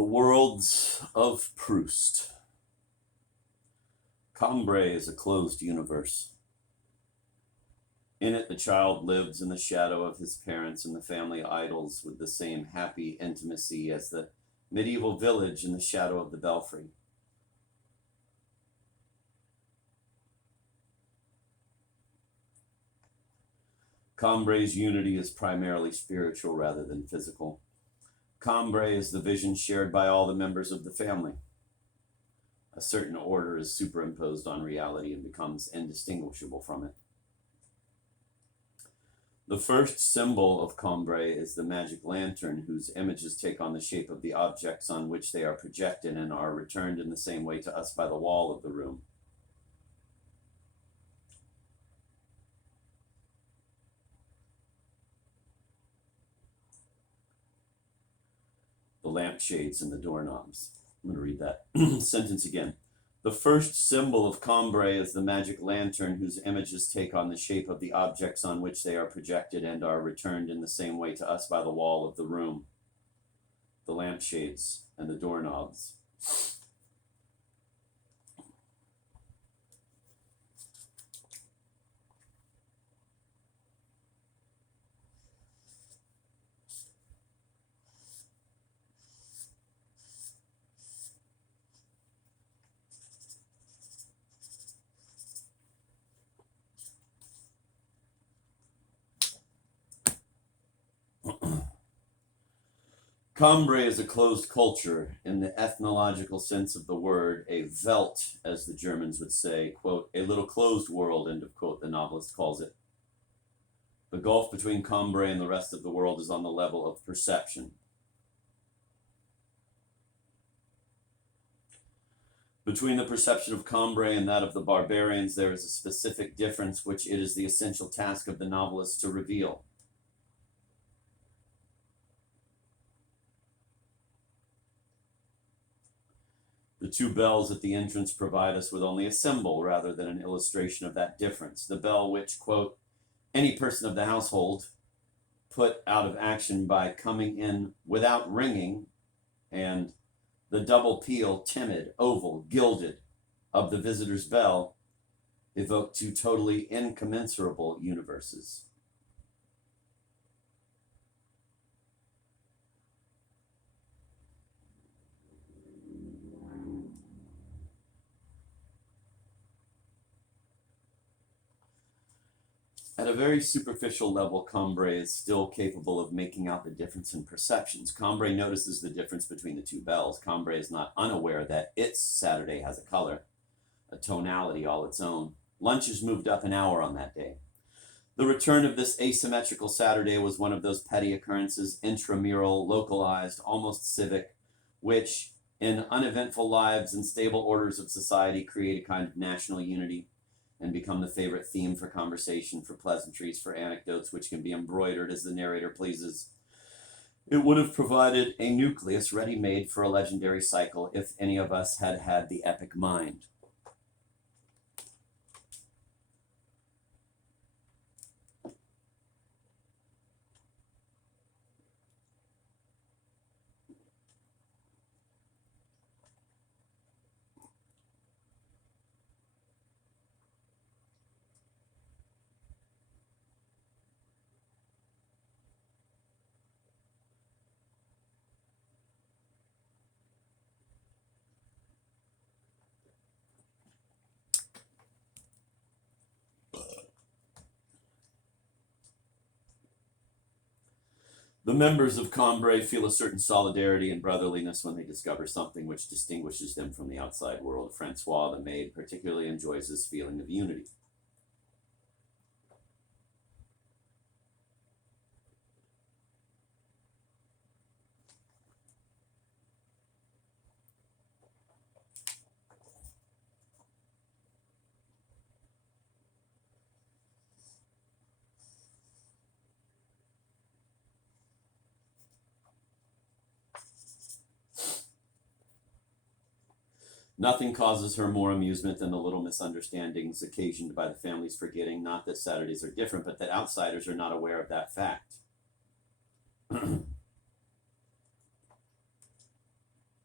The Worlds of Proust. Cambrai is a closed universe. In it, the child lives in the shadow of his parents and the family idols with the same happy intimacy as the medieval village in the shadow of the belfry. Cambrai's unity is primarily spiritual rather than physical. Cambrai is the vision shared by all the members of the family. A certain order is superimposed on reality and becomes indistinguishable from it. The first symbol of Cambrai is the magic lantern, whose images take on the shape of the objects on which they are projected and are returned in the same way to us by the wall of the room. The lampshades and the doorknobs. I'm going to read that sentence again. The first symbol of Cambrai is the magic lantern, whose images take on the shape of the objects on which they are projected and are returned in the same way to us by the wall of the room. The lampshades and the doorknobs. Cambrai is a closed culture in the ethnological sense of the word, a Welt, as the Germans would say, quote, a little closed world, end of quote, the novelist calls it. The gulf between Cambrai and the rest of the world is on the level of perception. Between the perception of Cambrai and that of the barbarians, there is a specific difference which it is the essential task of the novelist to reveal. The two bells at the entrance provide us with only a symbol rather than an illustration of that difference. The bell which, quote, any person of the household put out of action by coming in without ringing, and the double peal, timid, oval, gilded, of the visitor's bell evoke two totally incommensurable universes. At a very superficial level, Cambrai is still capable of making out the difference in perceptions. Cambrai notices the difference between the two bells. Cambrai is not unaware that its Saturday has a color, a tonality all its own. Lunch is moved up an hour on that day. The return of this asymmetrical Saturday was one of those petty occurrences, intramural, localized, almost civic, which, in uneventful lives and stable orders of society, create a kind of national unity and become the favorite theme for conversation, for pleasantries, for anecdotes, which can be embroidered as the narrator pleases. It would have provided a nucleus ready-made for a legendary cycle if any of us had had the epic mind. The members of Cambrai feel a certain solidarity and brotherliness when they discover something which distinguishes them from the outside world. Francois, the maid, particularly enjoys this feeling of unity. Nothing causes her more amusement than the little misunderstandings occasioned by the family's forgetting, not that Saturdays are different, but that outsiders are not aware of that fact.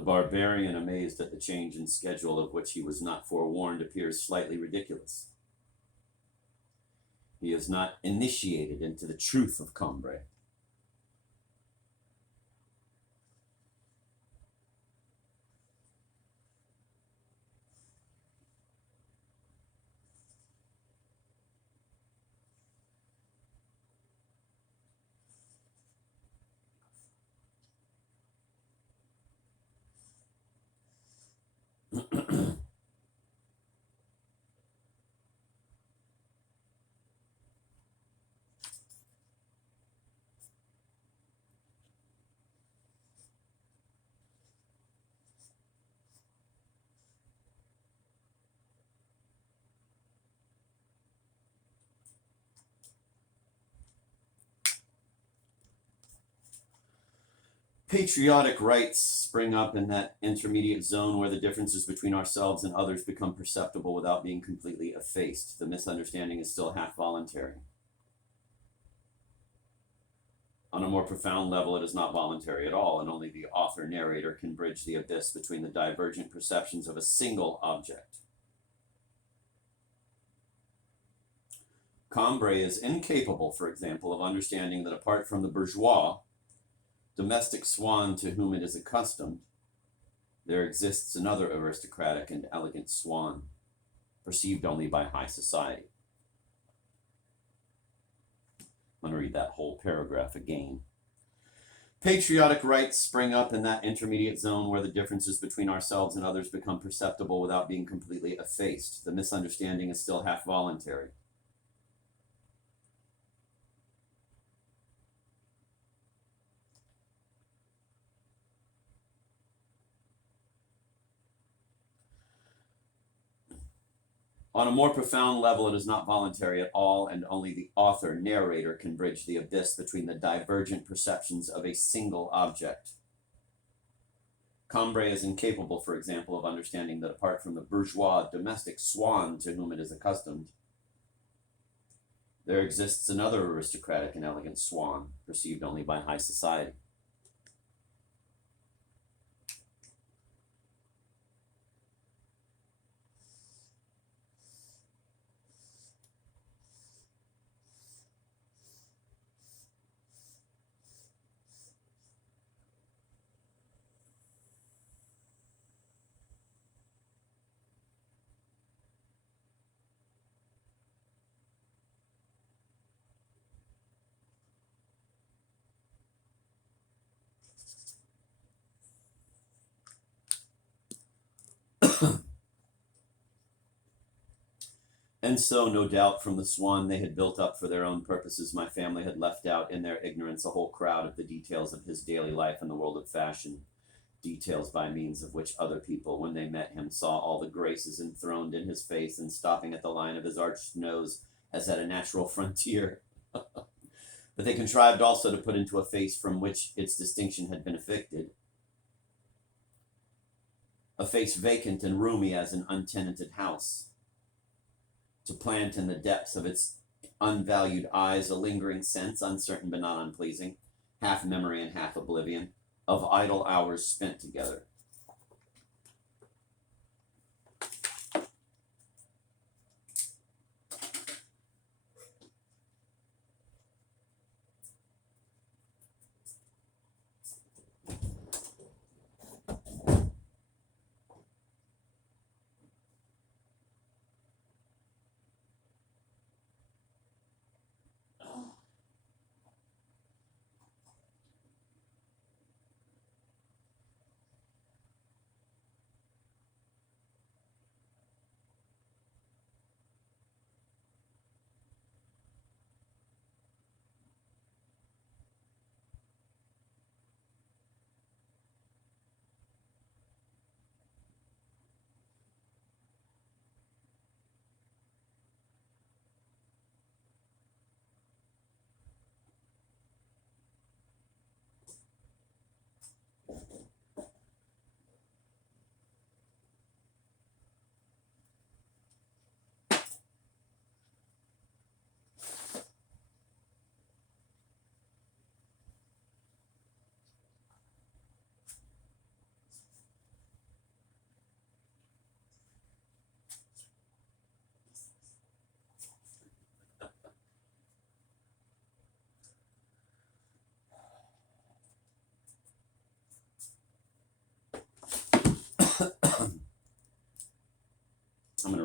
The barbarian, amazed at the change in schedule of which he was not forewarned, appears slightly ridiculous. He is not initiated into the truth of Cambrai. Patriotic rights spring up in that intermediate zone where the differences between ourselves and others become perceptible without being completely effaced. The misunderstanding is still half voluntary. On a more profound level, it is not voluntary at all, and only the author-narrator can bridge the abyss between the divergent perceptions of a single object. Cambrai is incapable, for example, of understanding that apart from the bourgeois, domestic swan to whom it is accustomed, there exists another aristocratic and elegant swan, perceived only by high society. I'm going to read that whole paragraph again. Patriotic rights spring up in that intermediate zone where the differences between ourselves and others become perceptible without being completely effaced. The misunderstanding is still half voluntary. On a more profound level, it is not voluntary at all, and only the author-narrator can bridge the abyss between the divergent perceptions of a single object. Cambrai is incapable, for example, of understanding that apart from the bourgeois domestic swan to whom it is accustomed, there exists another aristocratic and elegant swan, perceived only by high society. And so, no doubt, from the swan they had built up for their own purposes, my family had left out in their ignorance a whole crowd of the details of his daily life in the world of fashion, details by means of which other people, when they met him, saw all the graces enthroned in his face and stopping at the line of his arched nose as at a natural frontier. But they contrived also to put into a face from which its distinction had been evicted, a face vacant and roomy as an untenanted house, to plant in the depths of its unvalued eyes a lingering sense, uncertain but not unpleasing, half memory and half oblivion, of idle hours spent together.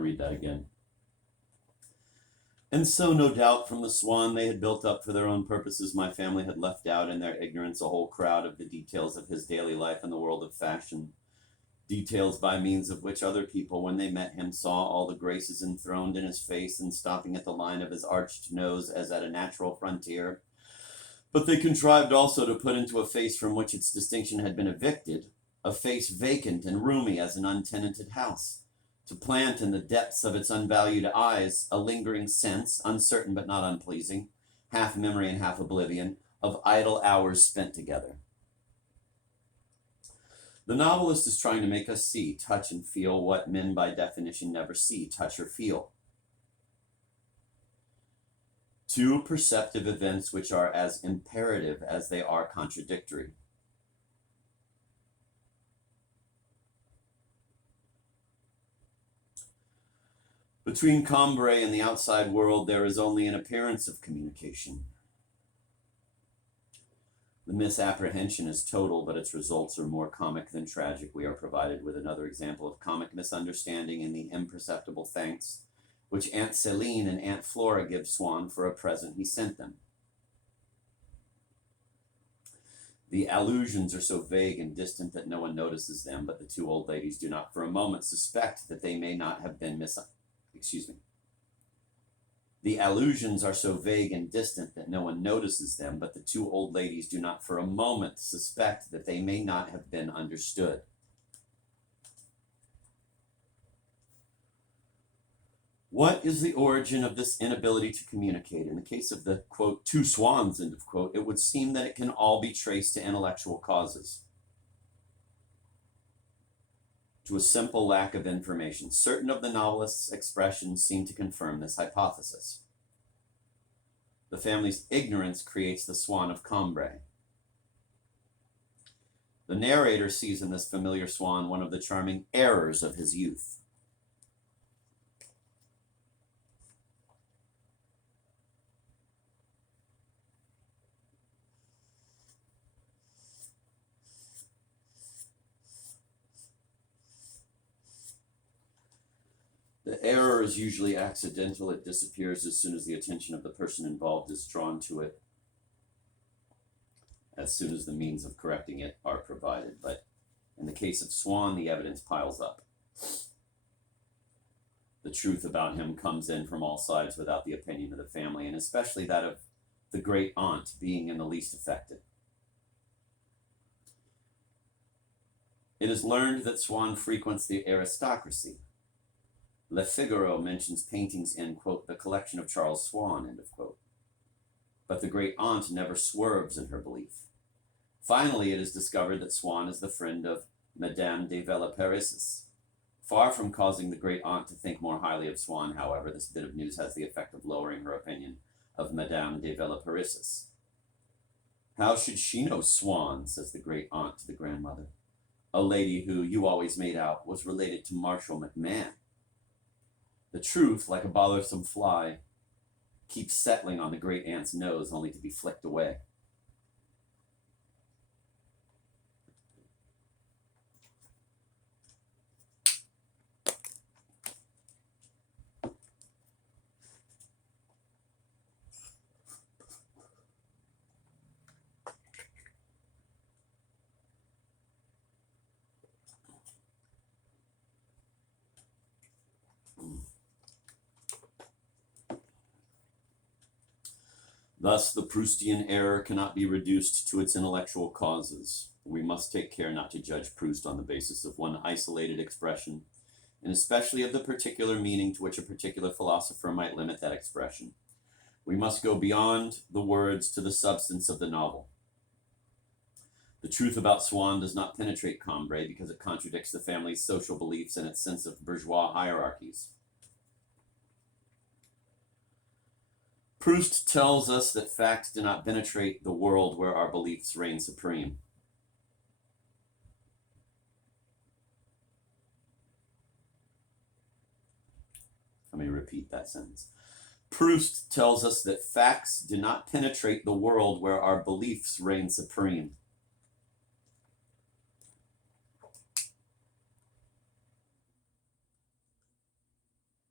read that again. And so, no doubt, from the swan they had built up for their own purposes, my family had left out in their ignorance a whole crowd of the details of his daily life in the world of fashion, details by means of which other people, when they met him, saw all the graces enthroned in his face and stopping at the line of his arched nose as at a natural frontier. But they contrived also to put into a face from which its distinction had been evicted, a face vacant and roomy as an untenanted house, to plant in the depths of its unvalued eyes a lingering sense, uncertain but not unpleasing, half memory and half oblivion, of idle hours spent together. The novelist is trying to make us see, touch, and feel what men by definition never see, touch, or feel. Two perceptive events which are as imperative as they are contradictory. Between Cambrai and the outside world, there is only an appearance of communication. The misapprehension is total, but its results are more comic than tragic. We are provided with another example of comic misunderstanding in the imperceptible thanks which Aunt Céline and Aunt Flora give Swann for a present he sent them. The allusions are so vague and distant that no one notices them, but the two old ladies do not for a moment suspect that they may not have been The allusions are so vague and distant that no one notices them, but the two old ladies do not for a moment suspect that they may not have been understood. What is the origin of this inability to communicate? In the case of the, quote, two swans, end of quote, it would seem that it can all be traced to intellectual causes, to a simple lack of information. Certain of the novelist's expressions seem to confirm this hypothesis. The family's ignorance creates the swan of Cambrai. The narrator sees in this familiar swan one of the charming errors of his youth. The error is usually accidental. It disappears as soon as the attention of the person involved is drawn to it, as soon as the means of correcting it are provided. But in the case of Swann, the evidence piles up. The truth about him comes in from all sides without the opinion of the family, and especially that of the great aunt being in the least affected. It is learned that Swann frequents the aristocracy. Le Figaro mentions paintings in, quote, the collection of Charles Swann, end of quote. But the great aunt never swerves in her belief. Finally, it is discovered that Swann is the friend of Madame de Villeparissus. Far from causing the great aunt to think more highly of Swann, however, this bit of news has the effect of lowering her opinion of Madame de Villeparissus. How should she know Swann, says the great aunt to the grandmother, a lady who, you always made out, was related to Marshal MacMahon. The truth, like a bothersome fly, keeps settling on the great aunt's nose only to be flicked away. Thus, the Proustian error cannot be reduced to its intellectual causes. We must take care not to judge Proust on the basis of one isolated expression, and especially of the particular meaning to which a particular philosopher might limit that expression. We must go beyond the words to the substance of the novel. The truth about Swann does not penetrate Cambrai because it contradicts the family's social beliefs and its sense of bourgeois hierarchies. Proust tells us that facts do not penetrate the world where our beliefs reign supreme. Let me repeat that sentence. Proust tells us that facts do not penetrate the world where our beliefs reign supreme.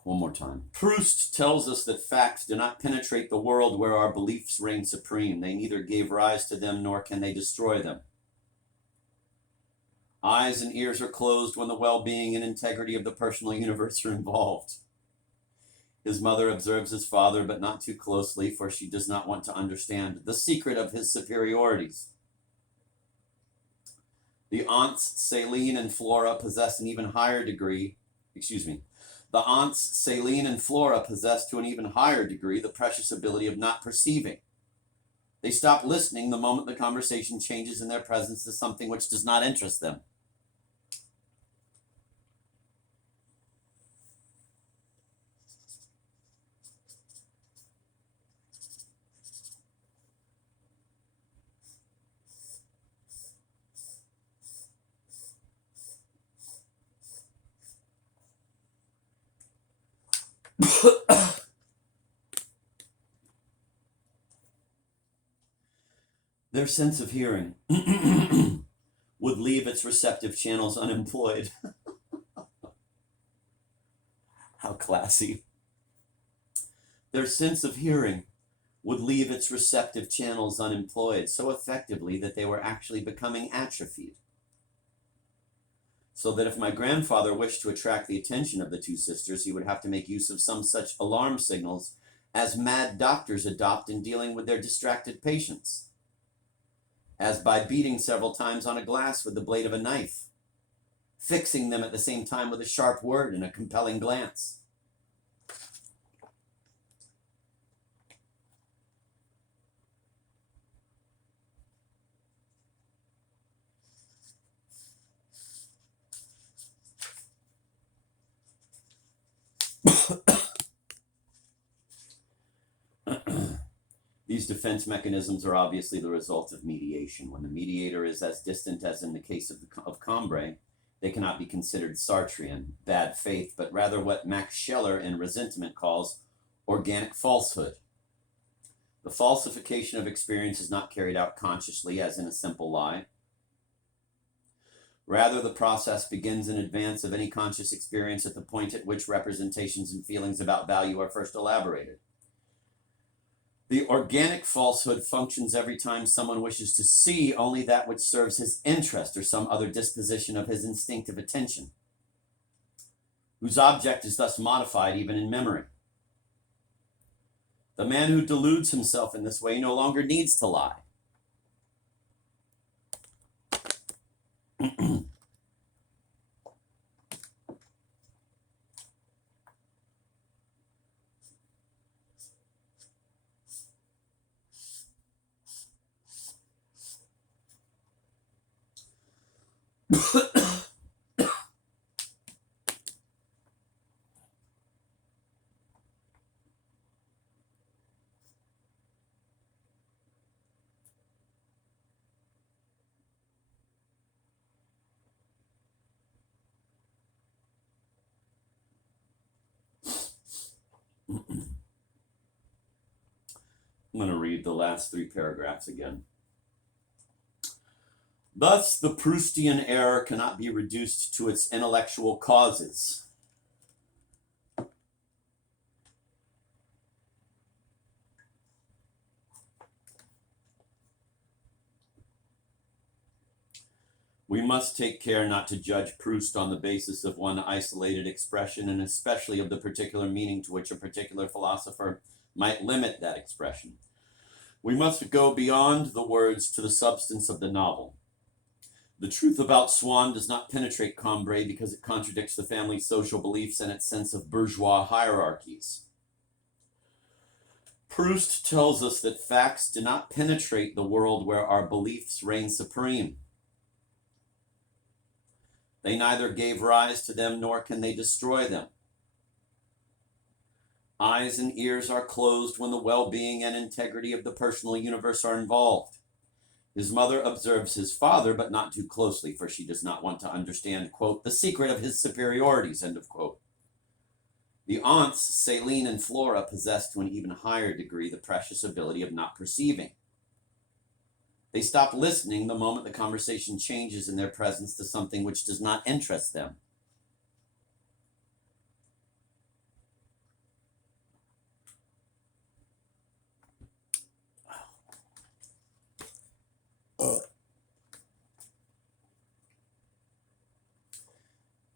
One more time. Proust tells us that facts do not penetrate the world where our beliefs reign supreme. They neither gave rise to them nor can they destroy them. Eyes and ears are closed when the well-being and integrity of the personal universe are involved. His mother observes his father, but not too closely, for she does not want to understand the secret of his superiorities. The aunts Celine and Flora possess an even higher degree, the aunts Celine and Flora possess to an even higher degree the precious ability of not perceiving. They stop listening the moment the conversation changes in their presence to something which does not interest them. Their sense of hearing would leave its receptive channels unemployed. How classy. Their sense of hearing would leave its receptive channels unemployed so effectively that they were actually becoming atrophied. So that if my grandfather wished to attract the attention of the two sisters, he would have to make use of some such alarm signals as mad doctors adopt in dealing with their distracted patients, as by beating several times on a glass with the blade of a knife, fixing them at the same time with a sharp word and a compelling glance. These defense mechanisms are obviously the result of mediation. When the mediator is as distant as in the case of Cambrai, they cannot be considered Sartrean, bad faith, but rather what Max Scheler in Resentment calls organic falsehood. The falsification of experience is not carried out consciously, as in a simple lie. Rather, the process begins in advance of any conscious experience at the point at which representations and feelings about value are first elaborated. The organic falsehood functions every time someone wishes to see only that which serves his interest or some other disposition of his instinctive attention, whose object is thus modified even in memory. The man who deludes himself in this way no longer needs to lie. I'm going to read the last three paragraphs again. Thus, the Proustian error cannot be reduced to its intellectual causes. We must take care not to judge Proust on the basis of one isolated expression, and especially of the particular meaning to which a particular philosopher might limit that expression. We must go beyond the words to the substance of the novel. The truth about Swann does not penetrate Cambrai because it contradicts the family's social beliefs and its sense of bourgeois hierarchies. Proust tells us that facts do not penetrate the world where our beliefs reign supreme. They neither gave rise to them nor can they destroy them. Eyes and ears are closed when the well-being and integrity of the personal universe are involved. His mother observes his father, but not too closely, for she does not want to understand, quote, the secret of his superiorities, end of quote. The aunts, Celine and Flora, possess to an even higher degree the precious ability of not perceiving. They stop listening the moment the conversation changes in their presence to something which does not interest them.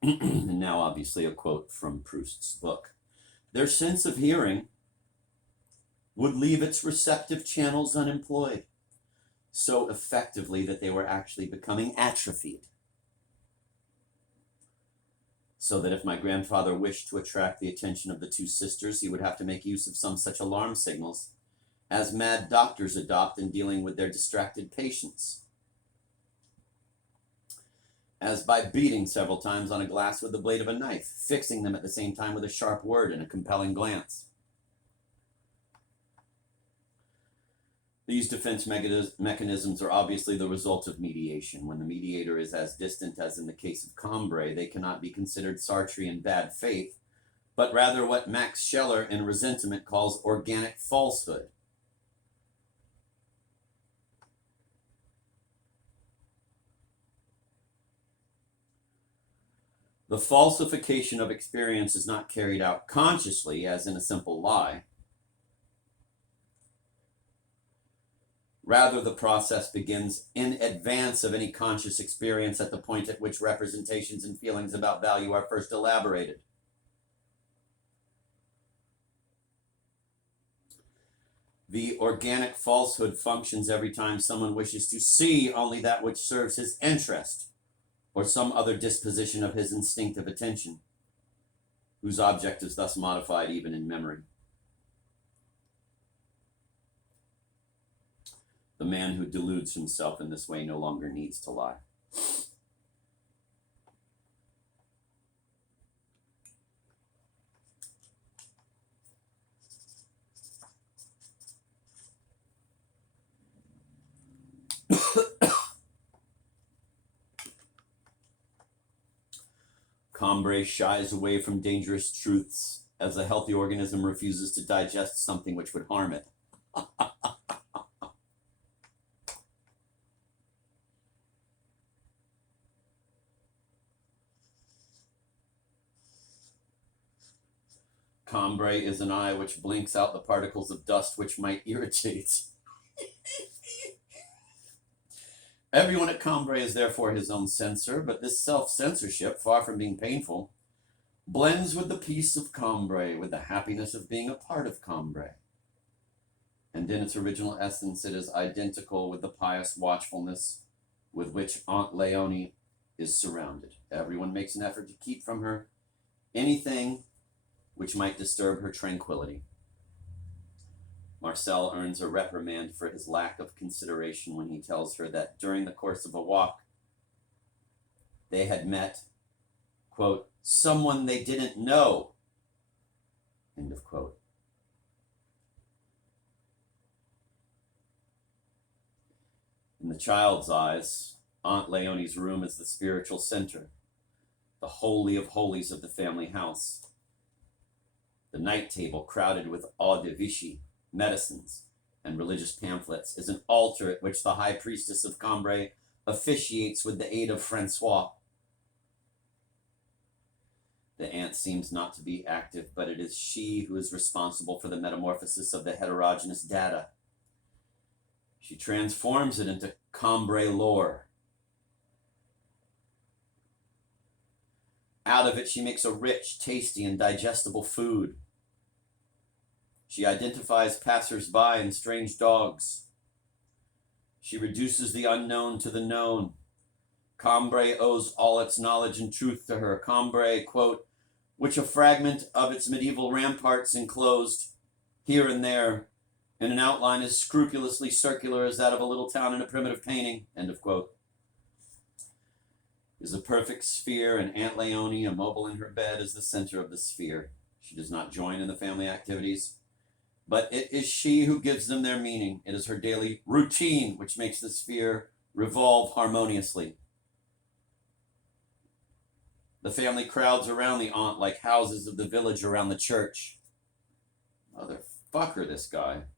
And now obviously a quote from Proust's book. Their sense of hearing would leave its receptive channels unemployed so effectively that they were actually becoming atrophied. So that if my grandfather wished to attract the attention of the two sisters, he would have to make use of some such alarm signals as mad doctors adopt in dealing with their distracted patients, as by beating several times on a glass with the blade of a knife, fixing them at the same time with a sharp word and a compelling glance. These defense mechanisms are obviously the result of mediation. When the mediator is as distant as in the case of Combray, they cannot be considered Sartre in bad faith, but rather what Max Scheler in Resentment calls organic falsehood. The falsification of experience is not carried out consciously, as in a simple lie. Rather, the process begins in advance of any conscious experience at the point at which representations and feelings about value are first elaborated. The organic falsehood functions every time someone wishes to see only that which serves his interest, or some other disposition of his instinctive attention, whose object is thus modified even in memory. The man who deludes himself in this way no longer needs to lie. Combray shies away from dangerous truths as a healthy organism refuses to digest something which would harm it. Combray is an eye which blinks out the particles of dust which might irritate. Everyone at Combray is therefore his own censor, but this self-censorship, far from being painful, blends with the peace of Combray, with the happiness of being a part of Combray. And in its original essence, it is identical with the pious watchfulness with which Aunt Leonie is surrounded. Everyone makes an effort to keep from her anything which might disturb her tranquility. Marcel earns a reprimand for his lack of consideration when he tells her that during the course of a walk, they had met, quote, someone they didn't know, end of quote. In the child's eyes, Aunt Leonie's room is the spiritual center, the holy of holies of the family house. The night table, crowded with eau de Vichy, medicines, and religious pamphlets, is an altar at which the high priestess of Combray officiates with the aid of Francois. The aunt seems not to be active, but it is she who is responsible for the metamorphosis of the heterogeneous data. She transforms it into Combray lore. Out of it, she makes a rich, tasty, and digestible food. She identifies passers-by and strange dogs. She reduces the unknown to the known. Combray owes all its knowledge and truth to her. Combray, quote, which a fragment of its medieval ramparts enclosed, here and there, in an outline as scrupulously circular as that of a little town in a primitive painting, end of quote, is a perfect sphere, and Aunt Leonie, immobile in her bed, is the center of the sphere. She does not join in the family activities, but it is she who gives them their meaning. It is her daily routine which makes the sphere revolve harmoniously. The family crowds around the aunt like houses of the village around the church. Motherfucker, this guy.